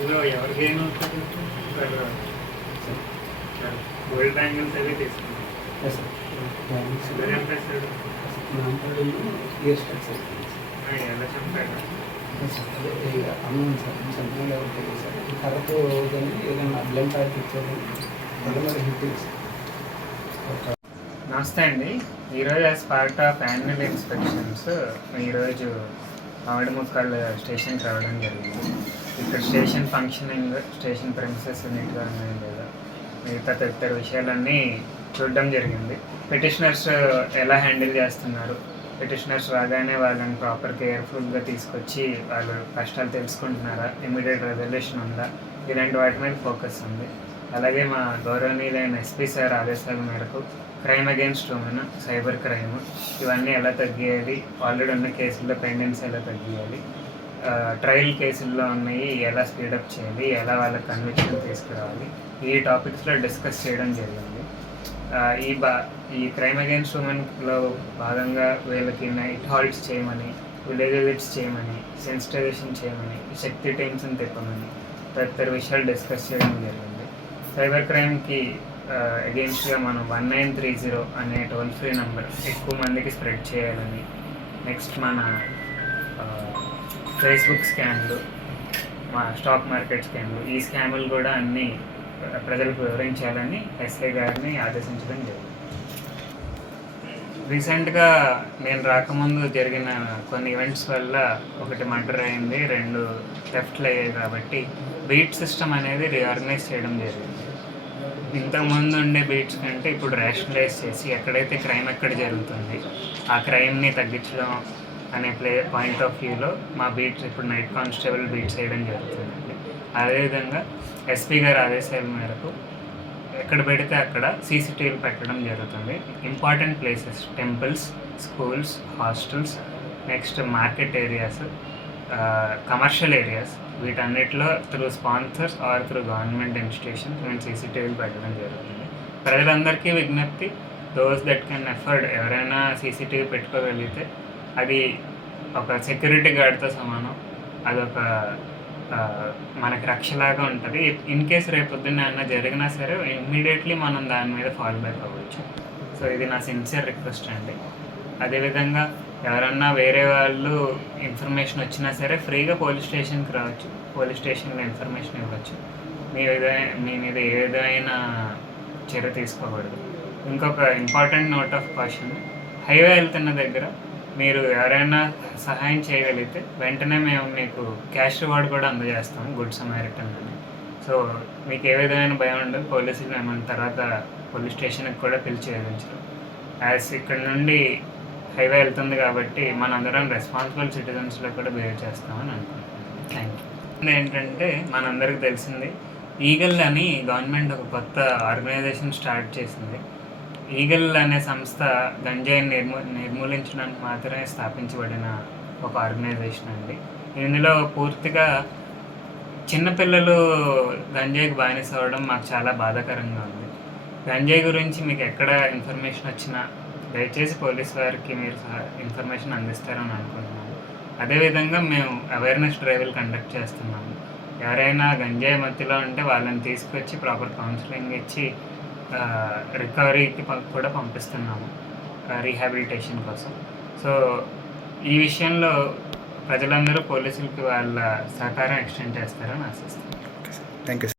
ఇందులో ఎవరు గెయిన్ అవుతారు? గోల్డ్ బ్యాంగిల్స్ అవి తీసుకున్నాం. ఎలా చంపాడు? అన్నాను సార్ చంపడం ఎవరు తెలియదు సార్. కరెక్ట్ కానీ ఏదైనా బ్లడ్ ప్యాక్ ఇచ్చారు హిట్. నమస్తే అండి. ఈరోజు as part of annual inspections ఈరోజు మామిడిముక్కల్ స్టేషన్కి రావడం జరిగింది. ఇక్కడ స్టేషన్ ఫంక్షనింగ్, స్టేషన్ ప్రెమిసెస్ నీట్గా ఉన్నాయి లేదా, మిగతా తదితర విషయాలన్నీ చూడడం జరిగింది. పిటిషనర్స్ ఎలా హ్యాండిల్ చేస్తున్నారు, పిటిషనర్స్ రాగానే వాళ్ళని ప్రాపర్ కేర్ఫుల్గా తీసుకొచ్చి వాళ్ళు కష్టాలు తెలుసుకుంటున్నారా, ఇమీడియట్ రెజల్యూషన్ ఉందా, ఇలాంటి వాటి మీద ఫోకస్ ఉంది. అలాగే మా గౌరవనీయులైన ఎస్పీ సార్ ఆదేశాల మేరకు crime against women, cyber crime ఇవన్నీ ఎలా తగ్గియాలి, ఆల్రెడీ ఉన్న కేసుల్లో పెండెన్స్ ఎలా తగ్గియాలి, ట్రయల్ కేసుల్లో ఉన్నాయి ఎలా స్పీడప్ చేయాలి, ఎలా వాళ్ళకి కన్విక్షన్ తీసుకురావాలి, ఈ టాపిక్స్లో డిస్కస్ చేయడం జరిగింది. ఈ క్రైమ్ అగెయిన్స్ట్ ఉమెన్లో భాగంగా వీళ్ళకి నైట్ హాల్ట్స్ చేయమని, విలేజ్ విజిట్స్ చేయమని, సెన్సిటైజేషన్ చేయమని, శక్తి టీమ్స్ని తిప్పమని తదితర విషయాలు డిస్కస్ చేయడం జరిగింది. సైబర్ క్రైమ్కి అగెయిన్స్ట్గా మనం 1930 అనే టోల్ ఫ్రీ నెంబర్ ఎక్కువ మందికి స్ప్రెడ్ చేయాలని, నెక్స్ట్ మన ఫేస్బుక్ స్కామ్లు, మా స్టాక్ మార్కెట్ స్కామ్లు, ఈ స్కాములు కూడా అన్నీ ప్రజలకు వివరించాలని ఎస్ఐ గారిని ఆదేశించడం జరిగింది. రీసెంట్గా నేను రాకముందు జరిగిన కొన్ని ఈవెంట్స్ వల్ల ఒకటి మర్డర్ అయింది, 2 థెఫ్ట్లు అయ్యాయి. కాబట్టి బీట్ సిస్టమ్ అనేది రీఆర్గనైజ్ చేయడం జరిగింది. ఇంతకుముందు ఉండే బీట్స్ కంటే ఇప్పుడు రేషనలైజ్ చేసి ఎక్కడైతే క్రైమ్ ఎక్కడ జరుగుతుంది ఆ క్రైమ్ని తగ్గించడం అనే పాయింట్ ఆఫ్ వ్యూలో మా బీట్స్ ఇప్పుడు నైట్ కానిస్టేబుల్ బీట్స్ వేయడం జరుగుతుందండి. అదేవిధంగా ఎస్పీ గారి ఆదేశాల మేరకు ఎక్కడ పెడితే అక్కడ సీసీటీవీలు పెట్టడం జరుగుతుంది. Important places, temples, schools, hostels, next market areas, commercial areas, వీటన్నిటిలో through sponsors or through government institutions మేము సీసీటీవీలు పెట్టడం జరుగుతుంది. ప్రజలందరికీ విజ్ఞప్తి, దోస్ దట్ కెన్ ఎఫర్డ్, ఎవరైనా సీసీటీవీ పెట్టుకోగలిగితే అది ఒక సెక్యూరిటీ గార్డ్తో సమానం, అదొక మనకి రక్షలాగా ఉంటుంది. ఇన్ కేస్ రేపొద్దున ఏమన్నా జరిగినా సరే ఇమ్మీడియట్లీ మనం దాని మీద ఫాలో బ్యాక్ అవ్వచ్చు. సో ఇది నా సిన్సియర్ రిక్వెస్ట్ అండి. అదేవిధంగా ఎవరన్నా వేరే వాళ్ళు ఇన్ఫర్మేషన్ వచ్చినా సరే ఫ్రీగా పోలీస్ స్టేషన్కి రావచ్చు, పోలీస్ స్టేషన్లో ఇన్ఫర్మేషన్ ఇవ్వచ్చు. మీ మీద ఏ విధమైన చర్య తీసుకోకూడదు. ఇంకొక important note of caution, highway వెళ్తున్న దగ్గర మీరు ఎవరైనా సహాయం చేయగలిగితే వెంటనే మేము మీకు క్యాష్ రివార్డ్ కూడా అందజేస్తాము, గుడ్ సమారిటన్ అని. సో మీకు ఏ విధమైన భయం ఉండదు, పోలీసులు ఏమన్నా తర్వాత పోలీస్ స్టేషన్కి కూడా పిలిచి వేయించరు. యాజ్ ఇక్కడ నుండి హైవే వెళ్తుంది కాబట్టి మనందరం రెస్పాన్సిబుల్ సిటిజన్స్లో కూడా బిహేవ్ చేస్తామని అనుకుంటున్నాను. Thank you. ఏంటంటే మనందరికీ తెలిసింది, ఈగల్ అని గవర్నమెంట్ ఒక కొత్త ఆర్గనైజేషన్ స్టార్ట్ చేసింది. ఈగల్ అనే సంస్థ గంజాయిని నిర్మూలించడానికి మాత్రమే స్థాపించబడిన ఒక ఆర్గనైజేషన్ అండి. ఇందులో పూర్తిగా చిన్నపిల్లలు గంజాయికి బానిస అవ్వడం మాకు చాలా బాధాకరంగా ఉంది. గంజాయి గురించి మీకు ఎక్కడ ఇన్ఫర్మేషన్ వచ్చినా దయచేసి పోలీస్ వారికి మీరు ఇన్ఫర్మేషన్ అందిస్తారని అనుకుంటున్నాము. అదేవిధంగా మేము అవేర్నెస్ డ్రైవ్లు కండక్ట్ చేస్తున్నాము. ఎవరైనా గంజాయి మత్తులో ఉంటే వాళ్ళని తీసుకొచ్చి ప్రాపర్ కౌన్సిలింగ్ ఇచ్చి రికవరీకి కూడా పంపిస్తున్నాము, రీహాబిలిటేషన్ కోసం. సో ఈ విషయంలో ప్రజలందరూ పోలీసులకి వాళ్ళ సహకారం ఎక్స్టెండ్ చేస్తారని ఆశిస్తున్నాను. Thank you.